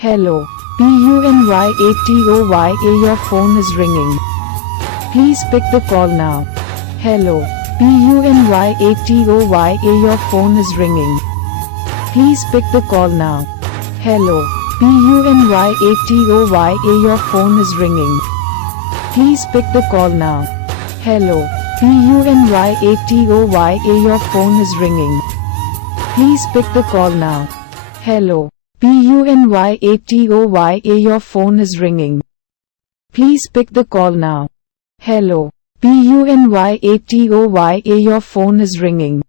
Hello. PUNYATOYA Your phone is ringing. Please pick the call now. Hello. PUNYATOYA Your phone is ringing. Please pick the call now. Hello. PUNYATOYA Your phone is ringing. Please pick the call now. Hello. PUNYATOYA Your phone is ringing. Please pick the call now. Hello. PUNYATOYA Your phone is ringing. Please pick the call now. Hello. PUNYATOYA Your phone is ringing.